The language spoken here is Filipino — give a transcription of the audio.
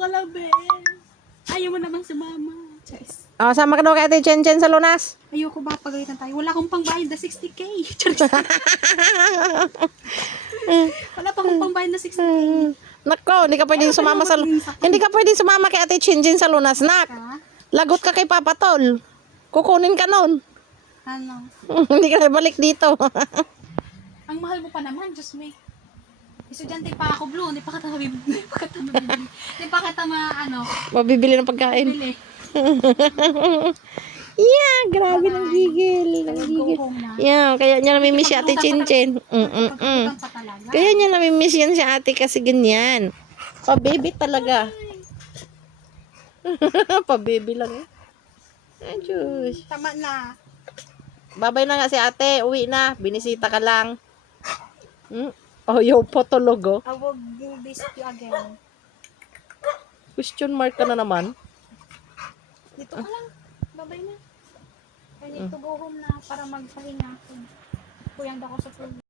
ka lang, Ben. Ayaw mo naman si mama. Charis. Oh, sama ka daw kay Ate Chen Chen sa lunas. Ayoko ba pagalitan tayo? Wala akong pangbayad na 60K. Charis. Wala pa akong pangbayad na 60K. Nako, hindi ka pwedeng sumama sa hindi ka pwedeng sumama kay Ate Chen Chen sa lunas, nak. Ha? Lagot ka kay Papa Tol. Kukunin ka nun. Ano? Hindi ka na balik dito. Ang mahal mo pa naman, Diyos me. Estudyante pa ako, Blue. Hindi pa kita mabibili. Hindi pa kita ano, Mabibili ng pagkain. bili. Yeah, grabe ng gigil. Ng Go gigil. home na. Yeah, kaya niya namimiss si Ate Chen Chen. Pagkakutan pa talaga. Kaya niya namimiss yan si ate kasi ganyan. Pa-baby talaga. Pa-baby lang eh. Ay, Diyos. Tama na. Babay na nga si ate. Uwi na. Binisita ka lang. Oh, yo po tulog oh. I will visit you again. Question mark ka na naman. Dito ka lang. Babay na. I need to go home na para magpahinga. Kuyang ako sa tulog.